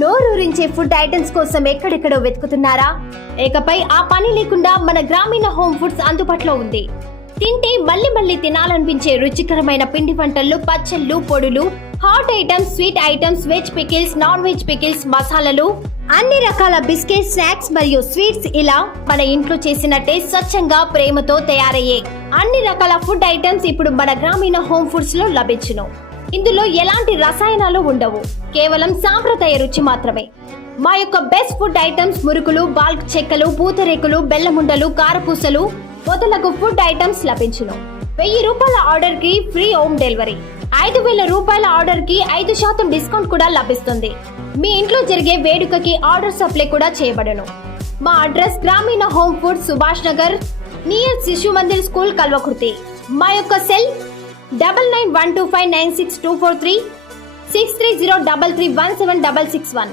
నోరూరించే food items కోసం ఎక్కడెక్కడో వెతుకుతున్నారా? ఇకపై ఆ పని లేకుండా మన గ్రామీణ హోమ్ ఫుడ్స్ అందుబాటులో ఉంది. తింటే మళ్ళీ మళ్ళీ తినాలనిపించే రుచికరమైన పిండి వంటలు, పచ్చళ్ళు, పొడులు, hot items, sweet items, veg pickles, non veg pickles, మసాలాలు, అన్ని రకాల బిస్కెట్స్, స్నాక్స్ మరియు స్వీట్స్ ఇలా మన ఇంట్లో చేసినట్టే స్వచ్ఛంగా ప్రేమతో తయారయ్యే అన్ని రకాల ఫుడ్ ఐటమ్స్ ఇప్పుడు మన గ్రామీణ హోమ్ ఫుడ్స్ లో లభించును. ఇందులో ఎలాంటి రసాయనాలు ఉండవు, కేవలం సాంప్రదాయ రుచి మాత్రమే. మా యొక్క బెస్ట్ ఫుడ్ ఐటమ్స్ మురుకులు, బాల్క్ చెక్కలు, పూతరేకులు, బెల్లముండలు, కారపూసలు మొదలగు ఫుడ్ ఐటమ్స్ లభించును. 1000 రూపాయల ఆర్డర్ కి ఫ్రీ హోమ్ డెలివరీ, 5000 రూపాయల ఆర్డర్ కి 5% డిస్కౌంట్ కూడా లభిస్తుంది. మీ ఇంట్లో జరిగే వేడుకకి ఆర్డర్ సప్లై కూడా చేయబడను. మా అడ్రస్ గ్రామీణ home food, Subhash Nagar, near శిశు మందిర్ స్కూల్, కల్వకుర్తి. మా యొక్క సెల్ 9912596243, 6303317661.